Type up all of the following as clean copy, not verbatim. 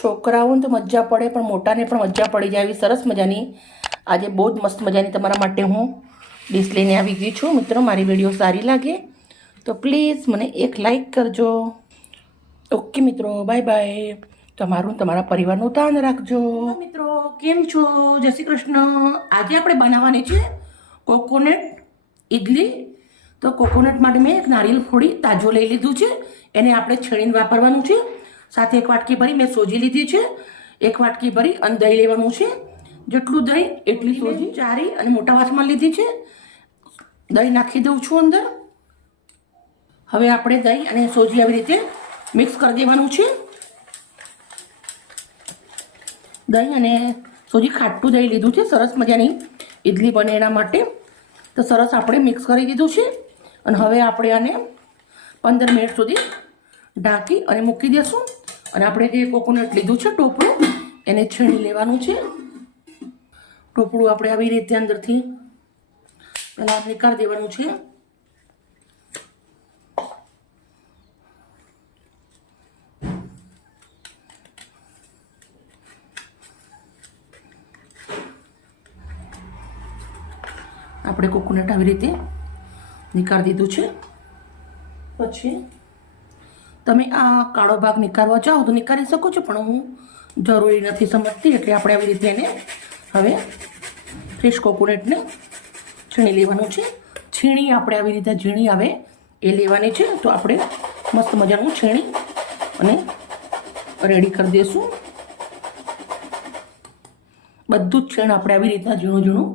છોકરાઓને તો મજા પડે પણ મોટાને પણ મજા પડી જાય એવી સરસ મજાની આજે બહુ જ મસ્ત મજાની તમારા માટે હું ડીશ લઈને આવી ગઈ છું। મિત્રો મારી વિડીયો સારી લાગે તો પ્લીઝ મને એક લાઈક કરજો। ઓકે મિત્રો, બાય બાય। તમારું તમારા પરિવારનું ધ્યાન રાખજો। મિત્રો કેમ છો? જય શ્રી કૃષ્ણ। આજે આપણે બનાવવાની છે કોકોનટ ઇડલી। તો કોકોનટ માટે મેં એક નારિયેળ ફોડી તાજો લઈ લીધું છે, એને આપણે છણીને વાપરવાનું છે। સાથે એક વાટકી ભરી મેં સોજી લીધી છે, એક વાટકી ભરી અને દહીં લેવાનું છે। જેટલું દહીં એટલી સોજી ચારી અને મોટા વાસમાં લીધી છે। દહીં નાખી દઉં છું અંદર। હવે આપણે દહીં અને સોજી આવી રીતે મિક્સ કરી દેવાનું છે। દહીં અને સોજી ખાટું દહીં લીધું છે, સરસ મજાની ઇડલી બને એના માટે। તો સરસ આપણે મિક્સ કરી દીધું છે અને હવે આપણે આને 15 મિનિટ સુધી ઢાંકી અને મૂકી દઈશું। અને આપણે જે કોકોનટ લીધું છે ટોપરું, એને છીણી લેવાનું છે। ટોપરું આપણે આવી રીતે અંદરથી પહેલાં નીકાળી દેવાનું છે। આપણે કોકોનટ આવી રીતે નીકાળી દીધું છે। પછી તમે આ કાળો ભાગ નીકાળવા ચાહો તો નીકાળી શકો છો, પણ હું જરૂરી નથી સમજતી, એટલે આપણે આવી રીતે એને હવે ફ્રેશ કોકોનટને છીણી લેવાનું છે। છીણી આપણે આવી રીતે ઝીણી આવે એ લેવાની છે। તો આપણે મસ્ત મજાનું છીણી અને રેડી કરી દઈશું। બધું જ છીણ આપણે આવી રીતના ઝીણું ઝીણું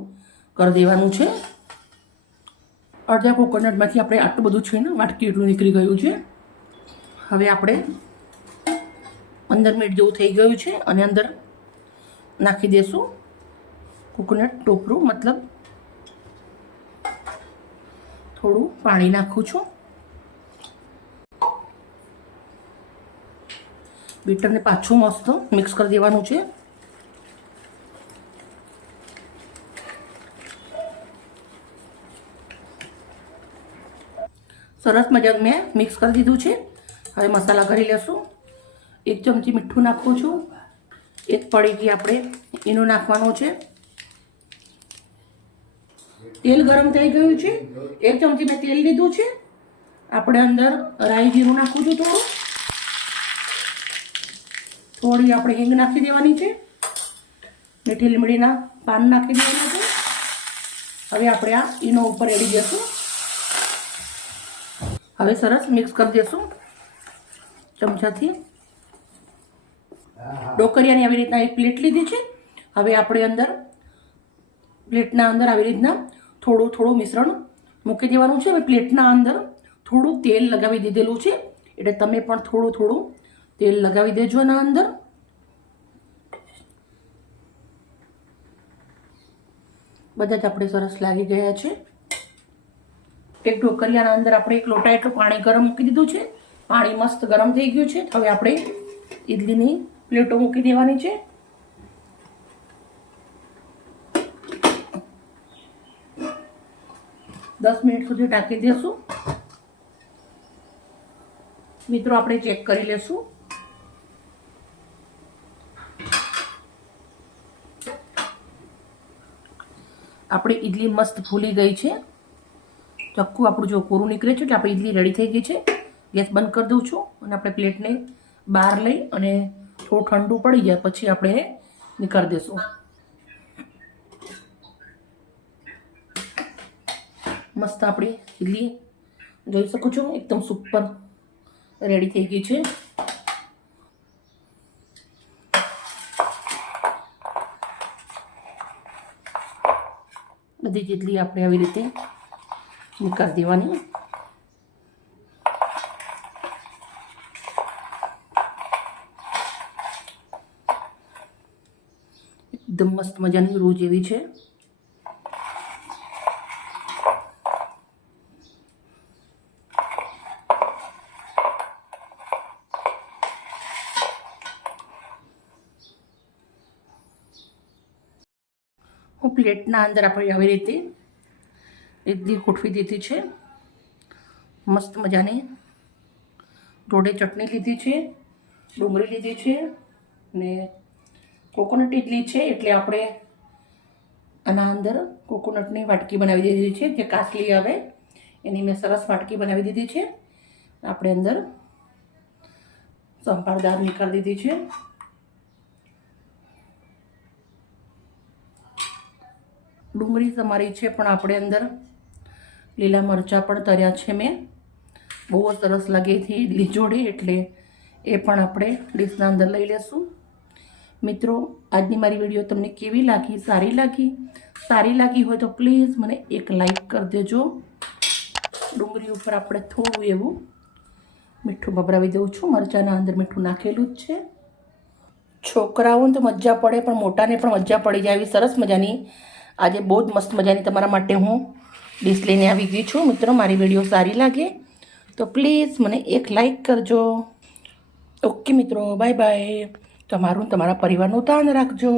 કરી દેવાનું છે। અડધા કોકોનટમાંથી આપણે આટલું બધું છીણ વાટકી એટલું નીકળી ગયું છે। હવે આપણે 15 મિનિટ જેવું થઈ ગયું છે અને અંદર નાખી દઈશું કોકોનટ ટોપરું, મતલબ થોડું પાણી નાખું છું। બેટરને પાછું મસ્ત મિક્સ કરી દેવાનું છે। સરસ મજાનું મેં મિક્સ કરી દીધું છે। હવે મસાલા કરી લેશું। 1 ચમચી મીઠું નાખું છું, 1 પડીકી આપણે એનું નાખવાનું છે। તેલ ગરમ થઈ ગયું છે, 1 ચમચી મેં તેલ લીધું છે। આપણે અંદર રાઈ જીરું નાખું છું, થોડી આપણે હિંગ નાખી દેવાની છે, મીઠી લીમડીના પાન નાખી દેવાના છે। હવે આપણે આ એનો ઉપર રેડી દઈશું। હવે સરસ મિક્સ કરી દઈશું ચમચાથી। ઢોકળિયાની આવી રીતના એક પ્લેટ લીધી છે। હવે આપણે અંદર પ્લેટના અંદર આવી રીતના થોડું થોડું મિશ્રણ મૂકી દેવાનું છે। હવે પ્લેટના અંદર થોડું તેલ લગાવી દીધેલું છે, એટલે તમે પણ થોડું થોડું તેલ લગાવી દેજો એના અંદર। બધા જ આપણે સરસ લાગી ગયા છે। એક ઢોકળિયાના અંદર આપણે 1 લોટા એટલું પાણી ગરમ મૂકી દીધું છે। પાણી મસ્ત ગરમ થઈ ગયું છે। હવે આપણે ઇડલીની પ્લેટો મૂકી દેવાની છે। દસ મિનિટ સુધી ઢાંકી દઈશું। મિત્રો આપણે ચેક કરી લેશું। આપણી ઇડલી મસ્ત ફૂલી ગઈ છે। ચક્કું આપણું જો કોરું નીકળે છે એટલે આપણી ઇડલી રેડી થઈ ગઈ છે। ગેસ બંધ કરી દઉં છું અને આપણે પ્લેટને બહાર લઈ અને થોડું ઠંડુ પડી જાય પછી આપણે એને નીકાળી દઈશું। મસ્ત આપણી ઇડલી જોઈ શકો છો એકદમ સુપર રેડી થઈ ગઈ છે। બધી જ ઇડલી આપણે આવી રીતે નીકાળી દેવાની। એકદમ મસ્ત મજાની રૂ જેવી છે। હું પ્લેટના અંદર આપણે આવી રીતે ઇડલી ગોઠવી દીધી છે। મસ્ત મજાની જોડે ચટણી લીધી છે, ડુંગળી લીધી છે, ને કોકોનટ ઇડલી છે એટલે આપણે આના અંદર કોકોનટની વાટકી બનાવી દીધી છે, જે કાચલી આવે એની મેં સરસ વાટકી બનાવી દીધી છે. આપણે અંદર સંભાર દાળ નીકાળી દીધી છે. ડુંગળી તમારી છે, પણ આપણે અંદર લીલા મરચાં પણ તર્યા છે મેં. બહુ સરસ લાગે છે ઇડલી જોડે, એટલે એ પણ આપણે ડીશના અંદર લઈ લેશું. મિત્રો, આજની મારી વિડીયો તમને કેવી લાગી? સારી લાગી હોય તો પ્લીઝ મને એક લાઈક કરી દેજો. ડુંગળી ઉપર આપણે થોડું એવું મીઠું ભભરાવી દઉં છું. મરચાંના અંદર મીઠું નાખેલું જ છે. છોકરાઓને તો મજા પડે, પણ મોટાને પણ મજા પડી જાય એવી સરસ મજાની આજે બહુ જ મસ્ત મજાની તમારા માટે હું ડીશ લઈને આવી ગઈ છું. મિત્રો, મારી વિડીયો સારી લાગે તો પ્લીઝ મને એક લાઈક કરજો. ઓકે મિત્રો, બાય બાય. તમારું તમારા પરિવારનું ધ્યાન રાખજો.